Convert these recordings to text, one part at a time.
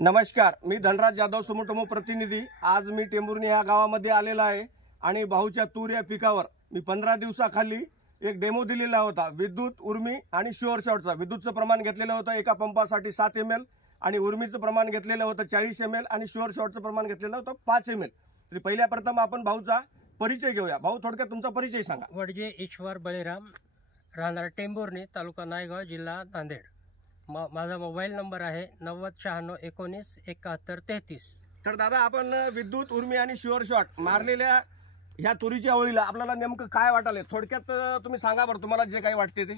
नमस्कार, मी धनराज जाधव, सुमोटोमो प्रतिनिधी। आज मी टेंभुर्णी या गावामध्ये आलेला आहे आणि भाऊच्या तूर या पिकावर मी 15 दिवसाखाली एक डेमो दिलेला होता। विद्युत, उर्मी आणि शुअर शॉटचा विद्युतचं प्रमाण घेतलेलं होतं एका पंपासाठी 7 ml आणि उर्मीचं प्रमाण घेतलेलं होतं 40 ml आणि शुअर शॉटचं प्रमाण घेतलेलं होतं 5 ml। तर पहिल्या प्रथम आपण भाऊचा परिचय घेऊया। भाऊ, थोडक्यात तुमचा परिचय सांगा। वडजे ईश्वर बळीराम, राहणार टेंभुर्णी, तालुका नायगाव, जिल्हा नांदेड। माझा मोबाईल नंबर आहे 9096197133। तर दादा, आपण विद्युत, उर्मी आणि शुअर शॉट मारलेल्या ह्या तुरीच्या ओळीला आपल्याला नेमकं काय वाटले, थोडक्यात तुम्ही सांगा बरं, तुम्हाला जे काही वाटते ते।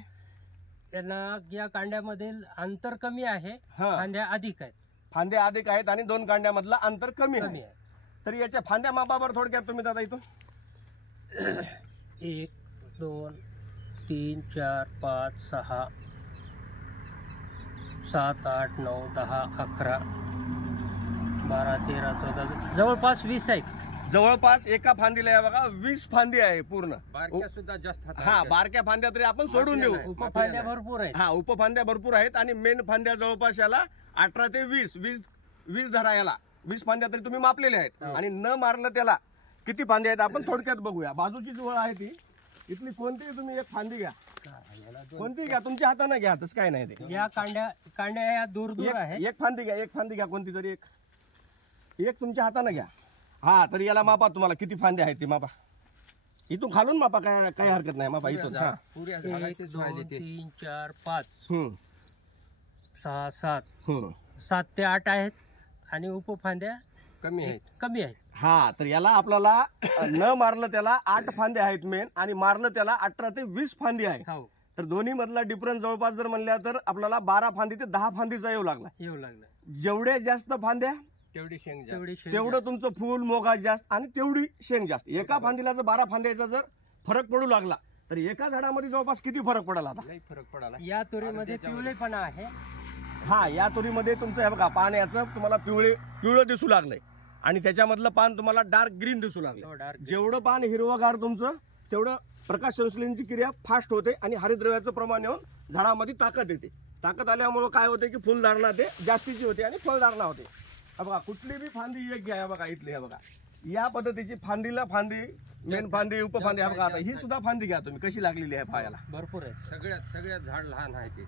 त्यांना या कांड्यामधील अंतर कमी आहे, फांद्या अधिक आहेत। फांद्या अधिक आहेत आणि दोन कांड्यामधलं अंतर कमी आहे। तर याच्या फांद्या मापावर थोडक्यात तुम्ही दादा इथं 1 2 3 4 5 6 7 8 9 10 11 12 13 14 जवळपास 20 आहेत। जवळपास एका फांदीला आहे बघा 20 फांदी आहे पूर्ण। बारक्या सुद्धा जास्त आहेत। हा, बारक्या फांद्या तरी आपण सोडून देऊ, उपफांद्या भरपूर आहेत। हा, उपफांद्या भरपूर आहेत आणि मेन फांद्या जवळपास याला 18 ते 20 धरा, याला 20 फांद्या तरी तुम्ही मापलेल्या आहेत। आणि न मारलं त्याला किती फांद्या आहेत आपण थोडक्यात बघूया। बाजूची जवळ आहे ती, इथली कोणतीही तुम्ही एक फांदी घ्या, कोणती घ्या, तुमच्या हाताने घ्या, तसं काय नाही ते। या कांड्या या दूर दूर आहेत। एक फांदी घ्या कोणती तरी एक तुमच्या हाताने घ्या। हा, तर याला मापा, तुम्हाला किती फांद्या आहेत ते मापा, इथून खालून मापा, काय हरकत नाही, मापा इथून। हा, 1 2 3 4 5 6 7 ते 8 आहेत आणि उपफांद्या कमी आहेत। हा, तर याला आपल्याला न मारलं त्याला 8 फांद्या आहेत मेन, आणि मारलं त्याला 18 ते 20 फांदी आहे। तर दोन्ही मधला डिफरन्स जवळपास जर म्हणल्या तर आपल्याला 12 फांदी ते 10 फांदीचा येऊ लागला। जेवढे जास्त फांद्या तेवढी शेंग तेवढं तुमचं फुल मोगा जास्त आणि तेवढी शेंग जास्त। एका फांदीला जर 12 फांद्याचा जर फरक पडू लागला तर एका झाडामध्ये जवळपास किती फरक पडाला? आता फरक पडाला। या तुरीमध्ये पिवळेपणा आहे। हा, या तुरीमध्ये तुमचं हे बघा, पाण्याचं तुम्हाला पिवळं दिसू लागलंय आणि त्याच्यामधलं पान तुम्हाला डार्क ग्रीन दिसू लागलं। जेवढं पान हिरवगार तुमचं तेवढं प्रकाश संश्लेषणाची क्रिया फास्ट होते आणि हरितद्रव्याचं प्रमाण येऊन झाडामध्ये ताकद येते। ताकद आल्यामुळे काय होते की फुलधारणा ते जास्तीची होते आणि फळधारणा होते। बघा, कुठली बी फांदी एक घ्या, बघा इथली, बघा या पद्धतीची फांदीला फांदी, मेन फांदी, उपफांदी, बघा आता ही सुद्धा फांदी घ्या तुम्ही, कशी लागलेली आहे पायाला, भरपूर आहे। सगळ्यात झाड लहान आहे ते।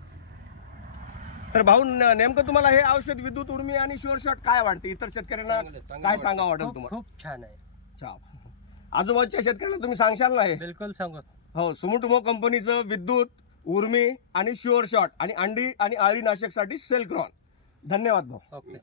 तर भाऊ, नेमकं तुम्हाला हे औषध विद्युत, उर्मी आणि शुअर शॉट काय वाटते? इतर शेतकऱ्यांना काय सांगा वाटेल तुम्हाला? खूप छान आहे। आजूबाजूच्या शेतकऱ्यांना तुम्ही सांगशाल ना? बिलकुल सांगू। हो, सुमोटोमो कंपनीचं विद्युत, उर्मी आणि शुअर शॉट आणि अंडी आणि अळीनाशकसाठी सेलक्रॉन। धन्यवाद भाऊ। ओके।